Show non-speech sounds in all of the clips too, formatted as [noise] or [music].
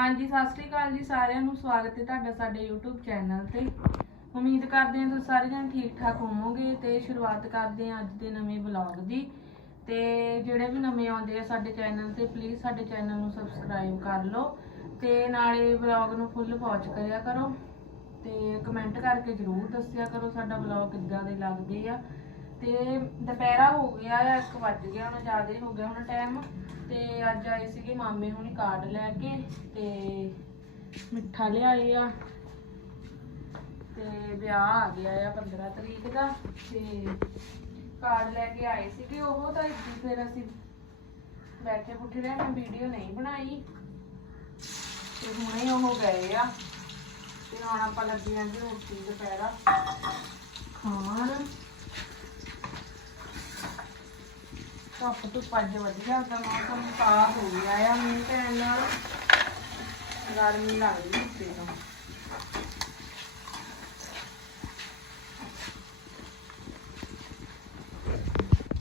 ਹਾਂਜੀ, ਸਤਿ ਸ੍ਰੀ ਅਕਾਲ ਜੀ ਸਾਰਿਆਂ ਨੂੰ। ਸਵਾਗਤ ਹੈ ਤੁਹਾਡਾ ਸਾਡੇ YouTube ਚੈਨਲ ਤੇ। ਉਮੀਦ ਕਰਦੇ ਹਾਂ ਤੁਸੀਂ ਸਾਰੇ ਜਣ ਠੀਕ ਠਾਕ ਹੋਵੋਗੇ ਤੇ ਸ਼ੁਰੂਆਤ ਕਰਦੇ ਹਾਂ ਅੱਜ ਦੇ ਨਵੇਂ ਵਲੌਗ ਦੀ। ਤੇ ਜਿਹੜੇ ਵੀ ਨਵੇਂ ਆਉਂਦੇ ਆ ਸਾਡੇ ਚੈਨਲ ਤੇ ਪਲੀਜ਼ ਸਾਡੇ ਚੈਨਲ ਨੂੰ ਸਬਸਕ੍ਰਾਈਬ ਕਰ ਲਓ ਤੇ ਨਾਲੇ ਵਲੌਗ ਨੂੰ ਫੁੱਲ ਵਾਚ ਕਰਿਆ ਕਰੋ ਤੇ ਕਮੈਂਟ ਕਰਕੇ ਜਰੂਰ ਦੱਸਿਆ ਕਰੋ ਸਾਡਾ ਵਲੌਗ ਕਿੱਦਾਂ ਦੇ ਲੱਗਦੇ ਆ। ਤੇ ਦੁਪਹਿਰਾ ਹੋ ਗਿਆ ਆ 1 ਵੱਜ ਗਿਆ, ਹੁਣ ਜ਼ਿਆਦਾ ਹੋ ਗਿਆ ਹੁਣ ਟਾਈਮ ਤੇ ਅੱਜ ਆਏ ਸੀਗੇ ਮਾਮੇ ਹੁਣੀ ਕਾਰਡ ਲੈ ਕੇ ਤੇ ਮਿੱਠਾ ਲਿਆਏ ਆ। ਤੇ ਵਿਆਹ ਆ ਗਿਆ ਆ 15 ਤਰੀਕ ਦਾ ਤੇ ਕਾਰਡ ਲੈ ਕੇ ਆਏ ਸੀਗੇ ਉਹ ਤਾਂ ਇੱਥੇ ਫਿਰ ਅਸੀਂ ਬੈਠੇ ਪੁੱਠੇ ਰਹੇ ਮੈਂ ਵੀਡੀਓ ਨਹੀਂ ਬਣਾਈ। ਤੇ ਹੁਣੇ ਉਹ ਗਏ ਆ। ਤੇ ਹੁਣ ਆਪਾਂ ਲੱਗੇ ਆਂ ਰੋਟੀ ਦੁਪਹਿਰਾ। ਖਾਣ। ਧੁੱਪ ਧੁੱਪ ਅੱਜ ਵਧੀਆ ਦਾ ਮੌਸਮ ਸਾਫ਼ ਹੋ ਗਿਆ ਆ, ਮੀਂਹ ਪੈਣ ਨਾਲ ਗਰਮੀ ਲੱਗਦੀ ਉੱਤੇ ਤੋਂ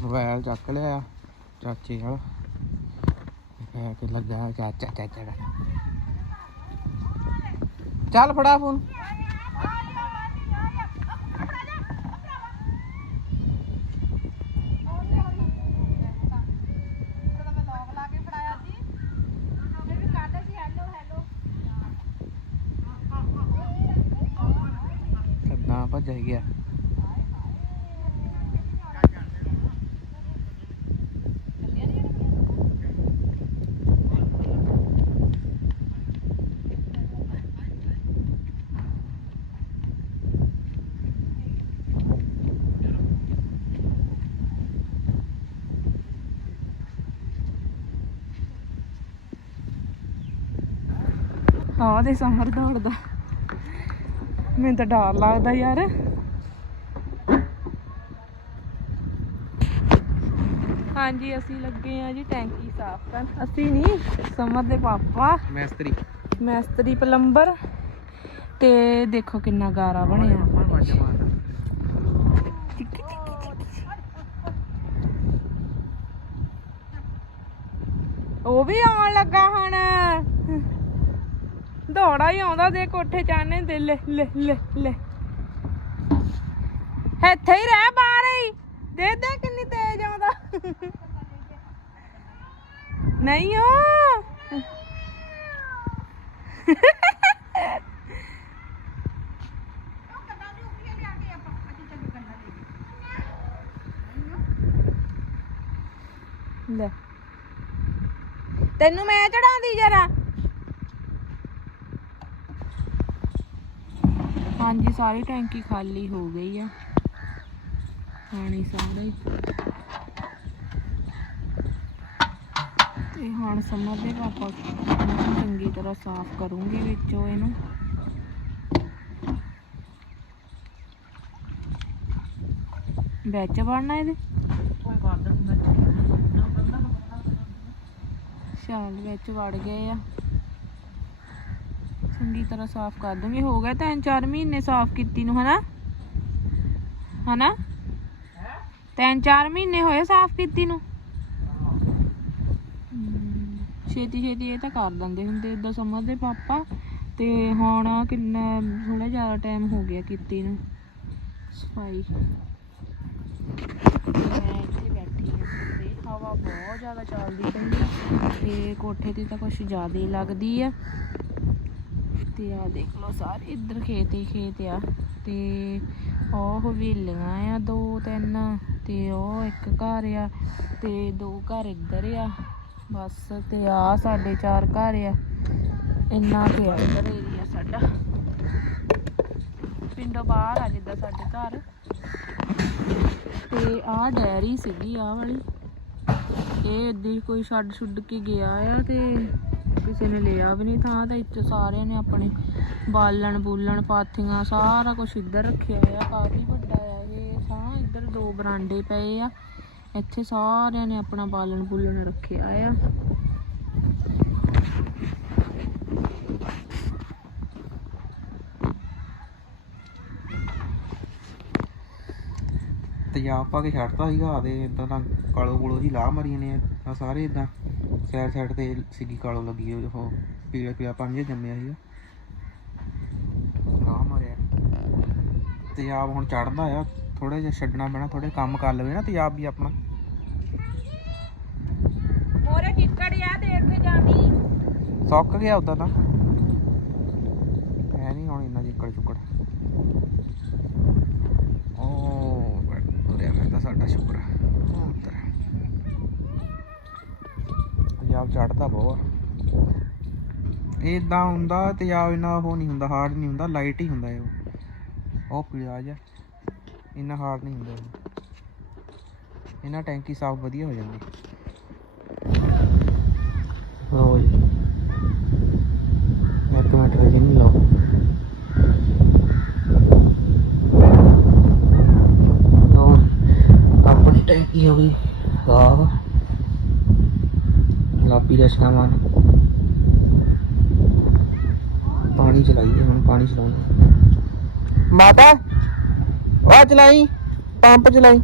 ਮੋਬਾਈਲ ਚੱਕ ਲਿਆ ਚਾਚੇ ਨਾਲ। ਕਹਿ ਕੇ ਲੱਗਾ ਚਾਚਾ ਚਾਚਾ ਚੱਲ ਫੜਾ ਫੋਨ। ਕਿੰਨਾ ਭੱਜ ਗਿਆ। ਹਾਂ ਦੇ ਸਮਰ ਦੌੜਦਾ। ਮੈਨੂੰ ਤਾਂ ਡਰ ਲੱਗਦਾ ਯਾਰ। ਹਾਂਜੀ ਅਸੀਂ ਲੱਗੇ ਆ ਜੀ ਟੈਂਕੀ ਸਾਫ਼ ਕਰਨ। ਅਸੀਂ ਨਹੀਂ ਸਮਰ ਦੇ ਪਾਪਾ। ਮੈਸਤਰੀ। ਮੈਸਤਰੀ ਪਲੰਬਰ। ਤੇ ਦੇਖੋ ਕਿੰਨਾ ਗਾਰਾ ਬਣਿਆ। ਉਹ ਵੀ ਆਉਣ ਲੱਗਾ ਹੁਣ। ਦੌੜਾ ਹੀ ਆਉਂਦਾ ਦੇ ਕੋਠੇ ਚਾਣੇ ਦੇ ਲੈ ਲੈ ਲੈ ਲੈ। ਇੱਥੇ ਹੀ ਰਹਿ ਬਾਹਰ ਹੀ। ਦੇ ਦੇ ਕਿੰਨੀ ਤੇਜ਼ ਆਉਂਦਾ। ਨਹੀਂ ਓ। ਲੈ। ਤੈਨੂੰ ਮੈਂ ਚੜਾਉਂਦੀ ਜਰਾ। ਹਾਂਜੀ, ਸਾਰੀ ਟੈਂਕੀ ਖਾਲੀ ਹੋ ਗਈ ਆ। ਪਾਣੀ ਸਾਰਾ ਹੀ। ਤੇ ਹੁਣ ਸਮਰ ਦੇ ਪਾਪਾ ਚੰਗੀ ਤਰ੍ਹਾਂ ਸਾਫ਼ ਕਰੂੰਗੇ ਵਿੱਚੋਂ ਇਹਨੂੰ। ਵਿੱਚ ਵੜਨਾ ਇਹਦੇ? ਸ਼ਾਲ ਵਿੱਚ ਵੜ ਗਏ ਆ। ਚੰਗੀ ਤਰ੍ਹਾਂ ਸਾਫ਼ ਕਰ ਦੂੰਗੀ। ਹੋ ਗਿਆ ਤਿੰਨ ਚਾਰ ਮਹੀਨੇ ਸਾਫ਼ ਕੀਤੀ ਨੂੰ, ਹਨਾ? ਹਨਾ? ਤਿੰਨ ਚਾਰ ਮਹੀਨੇ ਹੋਏ ਸਾਫ਼ ਕੀਤੀ ਨੂੰ। ਛੇਤੀ ਛੇਤੀ ਇਹ ਤਾਂ ਕਰ ਦਿੰਦੇ ਹੁੰਦੇ ਇਦਾਂ ਸਮਝਦੇ ਪਾਪਾ। ਤੇ ਹੁਣ ਕਿੰਨਾ ਥੋੜਾ ਜ਼ਿਆਦਾ ਟਾਈਮ ਹੋ ਗਿਆ ਕੀਤੀ ਨੂੰ। ਸਫ਼ਾਈ। ਮੈਂ ਇੱਥੇ ਬੈਠੀ ਹਾਂ। ਤੇ ਹਵਾ ਬਹੁਤ ਜ਼ਿਆਦਾ ਚੱਲਦੀ ਪਈ ਆ। ਤੇ ਕੋਠੇ ਤੇ ਤਾਂ ਕੁਝ ਜ਼ਿਆਦਾ ਹੀ ਲੱਗਦੀ ਆ। ਤੇ ਆ, ਦੇਖ ਲਓ ਸਾਰੇ ਇੱਧਰ ਖੇਤ ਹੀ ਖੇਤ ਆ ਤੇ ਉਹ ਹਵੇਲੀਆਂ ਆ, ਦੋ ਤਿੰਨ ਤੇ ਉਹ ਇੱਕ ਘਰ ਆ ਤੇ ਦੋ ਘਰ ਇੱਧਰ ਆ, ਬਸ ਤੇ ਆ ਸਾਡੇ ਚਾਰ ਘਰ ਆ, ਇੰਨਾ ਕੁ ਆ ਇੱਧਰ ਏਰੀਆ ਸਾਡਾ। ਪਿੰਡੋਂ ਬਾਹਰ ਆ ਜਿੱਦਾਂ ਸਾਡੇ ਘਰ। ਤੇ ਆਹ ਡੈਰੀ ਸੀਗੀ ਆਹ ਵਾਲੀ। ਇਹ ਏਦੀ ਕੋਈ ਛੱਡ ਛੁੱਡ ਕੇ ਗਿਆ ਆ ਤੇ ਕਿਸੇ ਨੇ ਲਿਆ ਵੀ ਨਹੀਂ, ਥਾਂ ਤਾਂ ਇੱਥੇ ਸਾਰਿਆਂ ਨੇ ਆਪਣੇ ਬਾਲਣ ਬੂਲਣ ਪਾਥੀਆਂ, ਸਾਰਾ ਕੁਝ ਇੱਧਰ ਰੱਖਿਆ ਆ ਕਾਫੀ ਵੱਡਾ ਆ ਇਹ ਥਾਂ ਇੱਧਰ ਦੋ ਬਰਾਂਡੇ ਪਏ ਆ, ਇੱਥੇ ਸਾਰਿਆਂ ਨੇ ਆਪਣਾ ਬਾਲਣ ਬੂਲਣ ਰੱਖਿਆ ਆ। ਤੇਜ਼ਾਬ ਪਾ ਕੇ ਛੱਡਤਾ ਸੀਗਾ ਆਦੇ ਇਦਾਂ ਤਾਂ ਕਾਲੋ ਕੋਲੋ ਜੀ ਲਾਹ ਮਾਰੀਆਂ ਨੇ ਆਹ ਸਾਰੇ ਇਦਾਂ ਸਾਈਡ ਸਾਈਡ ਤੇ ਸੀਗੀ ਕਾਲੋ ਲੱਗੀ ਉਹ ਪੀਲਾ ਪੀਲਾ ਪਾਣੀ ਜਿਹਾ ਜੰਮਿਆ ਸੀਗਾ। ਆ ਮਰਿਆ। ਤੇਜ਼ਾਬ ਹੁਣ ਚੜਦਾ ਆ ਥੋੜਾ ਜਿਹਾ ਛੱਡਣਾ ਪੈਣਾ ਥੋੜੇ ਕੰਮ ਕਰ ਲਵੇ ਨਾ ਤੇਜ਼ਾਬ ਵੀ ਆਪਣਾ। ਮੋਰੇ ਆ ਦੇਖ ਕੇ ਸੁੱਕ ਗਿਆ ਉਦਾਂ ਤਾਂ। ਹੈ ਨਹੀਂ ਹੁਣ ਇੰਨਾ ਚਿੱਕੜ ਚੁੱਕੜ ਸਾਡਾ ਸ਼ੁਕਰ ਆ। ਉਹ ਚੜਦਾ ਬਹੁਤ ਇਦਾਂ ਹੁੰਦਾ, ਤੇਜ਼ਾਬ ਇੰਨਾ ਉਹ ਨਹੀਂ ਹੁੰਦਾ ਹਾਰਡ ਨਹੀਂ ਹੁੰਦਾ ਲਾਈਟ ਹੀ ਹੁੰਦਾ ਉਹ। ਉਹ ਪੀਲਾ ਜਿਹਾ ਇੰਨਾ ਹਾਰਡ ਨਹੀਂ ਹੁੰਦਾ ਇਹਨਾਂ ਟੈਂਕੀ ਸਾਫ਼ ਵਧੀਆ ਹੋ ਜਾਂਦੀ ਲਓ ਜੀ ਇੱਕ ਮਿੰਟ ਰਜੀ ਨਹੀਂ ਲਓ ਲਓ ਆਪਣੀ ਟੈਂਕੀ ਹੋ ਗਈ। ਲਾਪੀ ਦਾ ਸਮਾਨ ਪਾਣੀ ਚਲਾਈਏ ਹੁਣ ਪਾਣੀ ਚਲਾਉਣਾ। ਮਾਤਾ ਉਹ ਚਲਾਈ ਪੰਪ ਚਲਾਈ।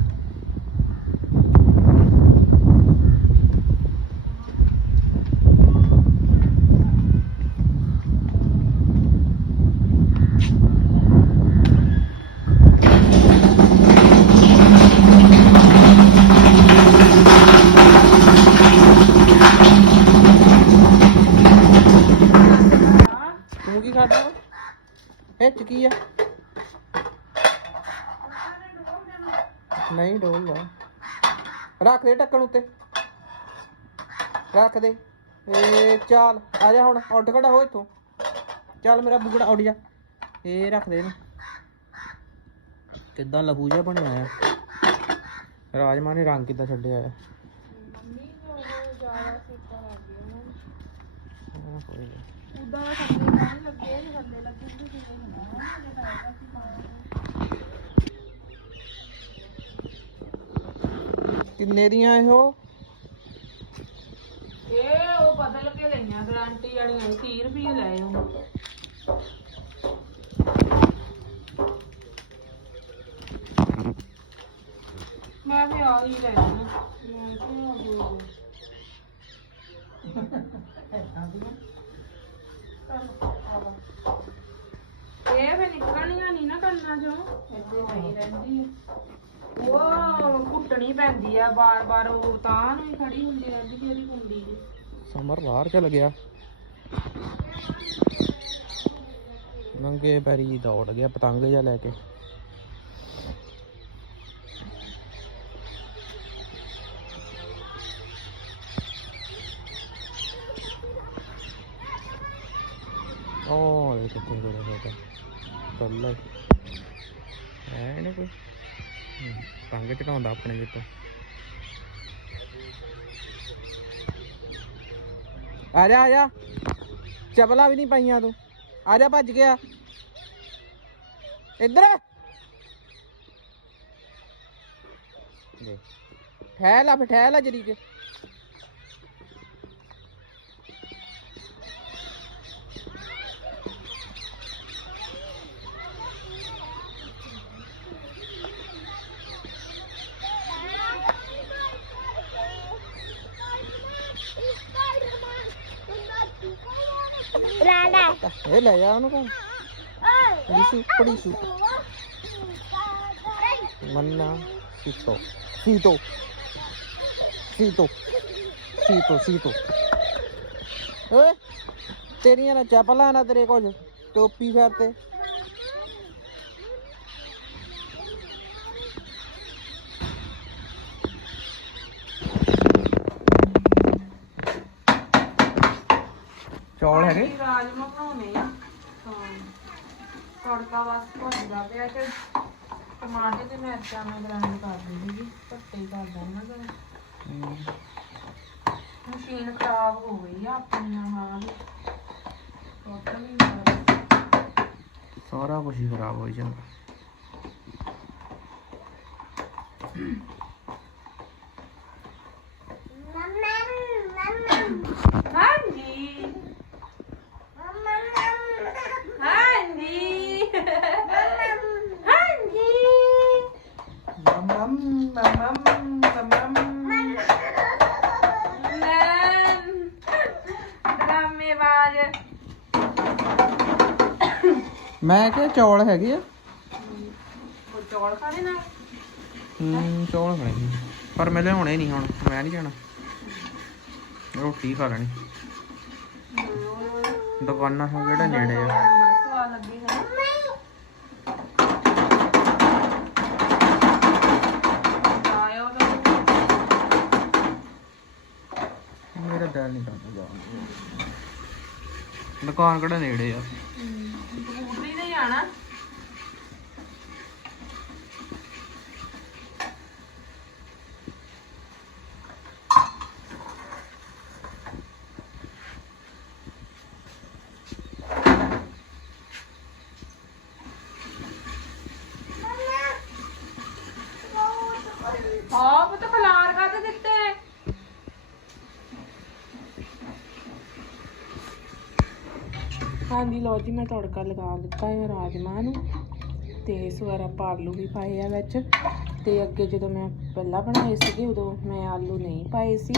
ਇਹ ਚ ਕੀ ਆ? ਨਹੀਂ ਡੋਲਦਾ ਰੱਖ ਦੇ ਢੱਕਣ ਉੱਤੇ। ਰੱਖ ਦੇ। ਇਹ ਚੱਲ ਆ ਜਾ ਹੁਣ ਉੱਠ ਖੜਾ ਹੋ ਇੱਥੋਂ। ਚੱਲ ਮੇਰਾ ਬੁਗੜਾ ਉੱਡ ਜਾ। ਇਹ ਰੱਖ ਦੇ ਇਹਨੂੰ। ਕਿੱਦਾਂ ਲਹੂ ਜਿਹਾ ਬਣਿਆ ਆ। ਰਾਜਮਾ ਨੇ ਰੰਗ ਕਿੱਦਾਂ ਛੱਡਿਆ ਆ। ਹਾਂ, ਕੋਈ ਨੀ। ਕਿੰਨੇ ਦੀਆਂ ਇਹੋ? ਇਹ ਉਹ ਬਦਲ ਕੇ ਲਈਆਂ ਗਾਰੰਟੀ ਵਾਲੀਆਂ 30 ਰੁਪਏ ਲਏ ਉਹਨੂੰ ਮੈਂ ਵੀ ਆ ਹੀ ਲੈ ਜਾਣਾ ਮੈਂ ਕਿਹਾ ਉਹ [laughs] ਇਹ ਫੇ ਨਿਕਲਣੀਆਂ ਨਹੀਂ ਨਾ ਕੰਨਾਂ ਚੋਂ। ਇੱਥੇ ਪਈ ਰਹਿੰਦੀ ਹੈ ਉਹ ਕੁੱਟਣੀ ਪੈਂਦੀ ਆ ਬਾਰ-ਬਾਰ ਉਹ ਤਾਂ ਨੂੰ ਹੀ ਖੜੀ ਹੁੰਦੀ ਰਹਿੰਦੀ ਕਿ ਇਹਦੀ ਕੁੰਡੀ ਦੀ ਸਮਰ ਬਾਹਰ ਚਲ ਗਿਆ। ਨੰਗੇ ਪੈਰੀ ਦੌੜ ਗਿਆ ਪਤੰਗ ਜਿਹਾ ਲੈ ਕੇ ਉਹ ਇਹ ਕਿੱਥੇ ਗਿਆ ਹੋਗਾ ਕੱਲਾ ਹੈ ਨਾ ਕੋਈ ਹਮ, ਪਤੰਗ ਚੜਾਉਂਦਾ ਆਪਣੇ ਜਿੱਤੋਂ ਆ ਜਾ ਆ ਜਾ। ਚਪਲਾ ਵੀ ਨਹੀਂ ਪਾਈਆਂ ਤੂੰ। ਆ ਜਾ, ਭੱਜ ਗਿਆ। ਇੱਧਰ। ਆ। ਦੇ ਠਹਿਲ ਆ ਫੇ ਠਹਿਲ ਆ ਜਰੀ ਕੇ ਇਹ ਲੈ ਜਾ ਉਹਨੂੰ ਘਰ ਪੜੀਸੂ ਪੜੀਸੂ ਮੰਨਾ ਸੀਤੋ ਸੀਤੋ ਸੀਤੋ ਸੀਤੋ ਸੀਤੋ ਓਏ ਤੇਰੀਆਂ ਨਾ ਚੱਪਲਾਂ ਨਾ ਤੇਰੇ ਕੁਝ ਟੋਪੀ ਚੌਲ ਹੈਗੇ ਅਸੀਂ ਰਾਜਮਾ ਬਣਾਉਣੇ ਆ ਹਾਂ ਤੜਕਾ ਬਸ ਭੁੱਜਦਾ ਪਿਆ ਤੇ ਟਮਾਟਰ ਤੇ ਮਿਰਚਾਂ ਮੈਂ ਗ੍ਰਾਈਂਡ ਕਰ ਦਿੱਤੀ ਜੀ ਪੱਤੇ ਹੀ ਕਰ ਦੇਣਾ ਤੇ ਮਸ਼ੀਨ ਖਰਾਬ ਹੋ ਗਈ ਆ ਆਪਣੀ ਨਾਲ ਟੋਟਲ ਹੀ ਖਰਾਬ। ਸਾਰਾ ਕੁਝ ਹੀ ਖਰਾਬ ਹੋ ਜਾਂਦਾ ਹਾਂਜੀ ਮੈਂ ਕਿਹਾ ਚੌਲ ਹੈਗੇ ਆ। ਉਹ ਚੌਲ ਖਾਣੇ ਨਾਲ ਹੂੰ ਚੌਲ ਖਾਣੇ ਪਰ ਮੈਂ ਲਿਆਉਣੇ ਨਹੀਂ ਹੁਣ ਮੈਂ ਨਹੀਂ ਜਾਣਾ। ਰੋਟੀ ਖਾ ਲੈਣੀ। ਦੁਕਾਨਾਂ ਤੋਂ ਕਿਹੜਾ ਨੇੜੇ ਆ। ਦੁਕਾਨ ਕਿਹੜਾ ਨੇੜੇ ਆ? ਸਕੂਟਰੀ ਤੇ ਜਾਣਾ। ਆਪ ਤਾਂ ਖਲਾਰ ਕਾਤੇ ਦਿੱਤੇ ਹਾਂਜੀ ਲੋ ਜੀ, ਮੈਂ ਤੜਕਾ ਲਗਾ ਦਿੱਤਾ ਹੈ ਰਾਜਮਾ ਨੂੰ ਤੇ ਇਸ ਆਲੂ ਵੀ ਪਾਏ ਆ ਵਿੱਚ। ਤੇ ਅੱਗੇ ਜਦੋਂ ਮੈਂ ਪਹਿਲਾਂ ਬਣਾਏ ਸੀਗੇ, ਉਦੋਂ ਮੈਂ ਆਲੂ ਨਹੀਂ ਪਾਏ ਸੀ।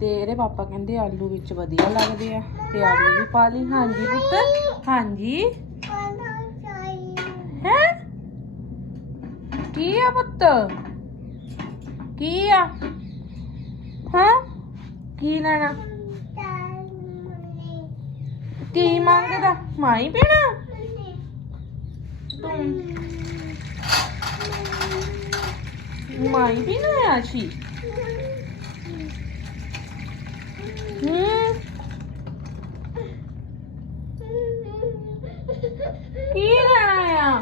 ਤੇ ਇਹਦੇ ਪਾਪਾ ਕਹਿੰਦੇ ਆਲੂ ਵਿੱਚ ਵਧੀਆ ਲੱਗਦੇ ਆ। ਤੇ ਆਲੂ ਵੀ ਪਾ ਲਈ। ਹਾਂਜੀ ਪੁੱਤ। ਹਾਂਜੀ। ਹੈ? ਕੀ ਆ ਪੁੱਤ? ਕੀ ਆ? ਹਾਂ? ਕੀ ਲੈਣਾ? ਕੀ ਮੰਗਦਾ? ਮਾਈ ਪੀਣਾ ਤੂੰ? ਮਾਈ ਪੀਣਾ ਆ ਛੀ ਕੀ ਲੈਣਾ ਆ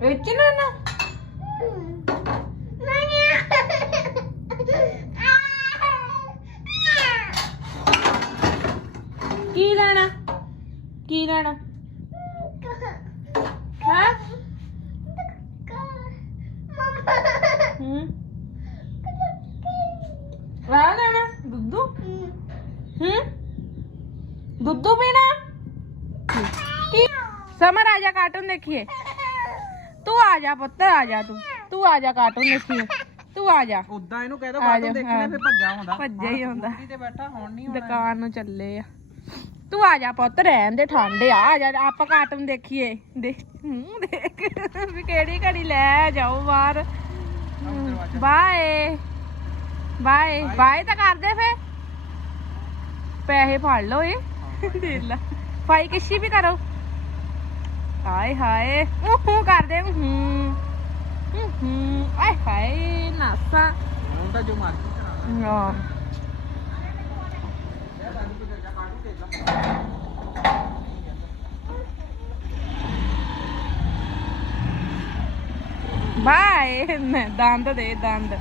ਵਿੱਚ ਨਾ ਨਾ। ਕੀ ਲੈਣਾ? ਕੀ ਲੈਣਾ ਹੈ? ਹੂੰ? ਆ ਲੈਣਾ ਦੁੱਧੂ? ਹੂੰ? ਦੁੱਧੂ ਪੀਣਾ? ਕੀ? ਸਮਰ ਆ ਜਾ ਕਾਰਟੂਨ ਦੇਖੀਏ। ਤੂੰ ਆ ਜਾ ਪੁੱਤ ਆ ਜਾ ਤੂੰ। ਤੂੰ ਆ ਜਾ ਕਾਰਟੂਨ ਦੇਖੀਏ। ਤੂੰ ਆ ਜਾ। ਉਦਾਂ ਇਹਨੂੰ ਕਹਿ ਦੋ ਆ ਜਾ, ਦੇਖਣੇ ਹਾਂ। ਫਿਰ ਭੱਜਾ ਹੁੰਦਾ। ਭੱਜਿਆ ਹੀ ਹੁੰਦਾ। ਸਕੂਟਰੀ ਤੇ ਬੈਠਾ ਹੁਣ ਨਹੀਂ ਹੋਣਾ। ਦੁਕਾਨ ਨੂੰ ਚੱਲੇ ਆ। ਤੂੰ ਆ ਜਾ ਪੁੱਤ ਰਹਿਣ ਦੇ ਠੰਡ ਆ ਆ ਜਾ ਆਪਾਂ ਕਾਰਟੂਨ ਦੇਖੀਏ। ਦੇਖ ਮੂੰਹ ਦੇਖ ਵੀ ਕਿਹੜੀ ਘੜੀ ਲੈ ਜਾਓ ਬਾਹਰ। Bye bye bye. ਤਾਂ ਕਰਦੇ ਫੇ ਪੈਸੇ ਫੜ ਲਓ ਇਹ। ਦੇ ਲਾ ਫਾਈ ਕਿਸ਼ੀ ਵੀ ਕਰੋ। ਹਾਏ ਹਾਏ ਹੂੰ ਕਰਦੇ ਹੂੰ ਹੂੰ ਆਏ ਹਾਏ ਨਾਸਾ। ਹੁਣ ਤਾਂ ਜੋ ਮਰਜ਼ੀ ਕਰਾ ਹਾਂ ਬਾਏ ਦੰਦ ਦੇ ਦੰਦ